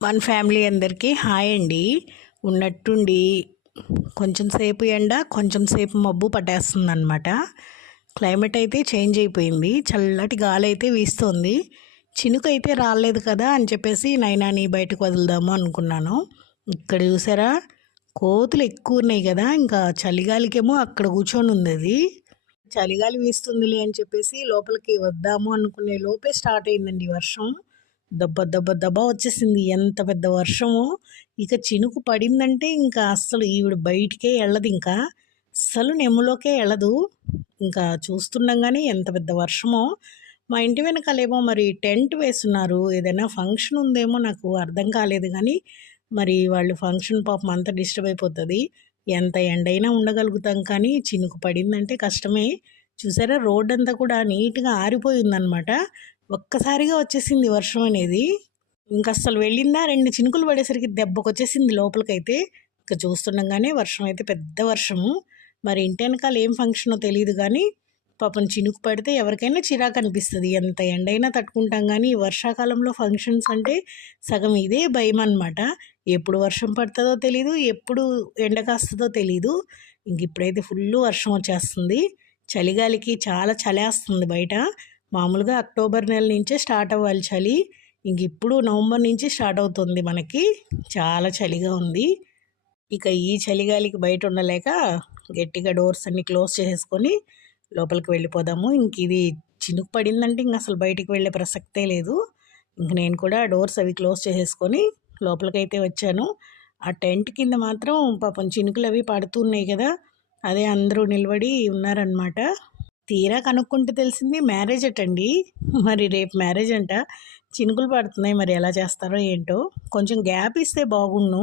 One family అందరికీ hi అండి. ఉన్నట్టుండి కొంచెం సేపు ఎండ కొంచెం సేపు మబ్బు పట్టేస్తుంది అనమాట క్లైమేట్ అయితే చేంజ్ అయిపోయింది. చల్లటి గాలి అయితే వీస్తుంది. చినుకు అయితే రాలేదు కదా అని చెప్పేసి నైనాని బయటకు వదులుదాము అనుకున్నాను. ఇక్కడ చూసారా? కోతులు ఎక్కువ ఉన్నాయి కదా ఇంకా చలిగాలికేమో అక్కడ కూర్చొని ఉంది అది. చలిగాలి వీస్తుందిలే అని చెప్పేసి లోపలికి వద్దాము అనుకునే లోపే స్టార్ట్ అయిందండి వర్షం. దెబ్బ దెబ్బ దెబ్బ వచ్చేసింది. ఎంత పెద్ద వర్షము. ఇక చినుకు పడిందంటే ఇంకా అస్సలు ఈవిడ బయటికే వెళ్ళదు ఇంకా. అస్సలు నెమ్ములోకే వెళ్ళదు ఇంకా చూస్తుండగానే ఎంత పెద్ద వర్షమో. మా ఇంటి వెనకాలేమో మరి టెంట్ వేస్తున్నారు ఏదైనా ఫంక్షన్ ఉందేమో నాకు అర్థం కాలేదు కానీ మరి వాళ్ళు ఫంక్షన్ పాపం అంతా డిస్టర్బ్ అయిపోతుంది. ఎంత ఎండైనా ఉండగలుగుతాం కానీ చినుకు పడిందంటే కష్టమే. చూసారా? రోడ్ అంతా కూడా నీట్గా ఆరిపోయిందనమాట. ఒక్కసారిగా వచ్చేసింది వర్షం అనేది. ఇంకా అస్సలు వెళ్ళిందా? రెండు చినుకులు పడేసరికి దెబ్బకు వచ్చేసింది లోపలికైతే. ఇంకా చూస్తుండగానే వర్షం అయితే పెద్ద వర్షము. మరి ఇంటి వెనకాల ఏం ఫంక్షనో తెలియదు కానీ పాపం చినుకు పడితే ఎవరికైనా చిరాకు అనిపిస్తుంది. ఎంత ఎండైనా తట్టుకుంటాం కానీ వర్షాకాలంలో ఫంక్షన్స్ అంటే సగం ఇదే భయం అనమాట ఎప్పుడు వర్షం పడుతుందో తెలీదు ఎప్పుడు ఎండ కాస్తుందో తెలీదు. ఇంక ఇప్పుడైతే ఫుల్ వర్షం వచ్చేస్తుంది. చలిగాలికి చాలా చలేస్తుంది బయట. మామూలుగా అక్టోబర్ నెల నుంచే స్టార్ట్ అవ్వాలి చలి. ఇంక ఇప్పుడు నవంబర్ నుంచి స్టార్ట్ అవుతుంది మనకి. చాలా చలిగా ఉంది. ఇక ఈ చలిగాలికి బయట ఉండలేక గట్టిగా డోర్స్ అన్ని క్లోజ్ చేసేసుకొని లోపలికి వెళ్ళిపోదాము. ఇంక ఇది చినుకు పడిందంటే ఇంక అసలు బయటికి వెళ్ళే ప్రసక్తే లేదు. ఇంక నేను కూడా డోర్స్ అవి క్లోజ్ చేసేసుకొని లోపలికైతే వచ్చాను. ఆ టెంట్ కింద మాత్రం పాపం చినుకులు అవి పడుతున్నాయి కదా. అదే అందరూ నిలబడి ఉన్నారనమాట తీరా కనుక్కుంటే తెలిసింది మ్యారేజ్ అటండి. మరి రేపు మ్యారేజ్ అంట. చినుకులు పడుతున్నాయి మరి ఎలా చేస్తారో ఏంటో. కొంచెం గ్యాప్ ఇస్తే బాగుండు.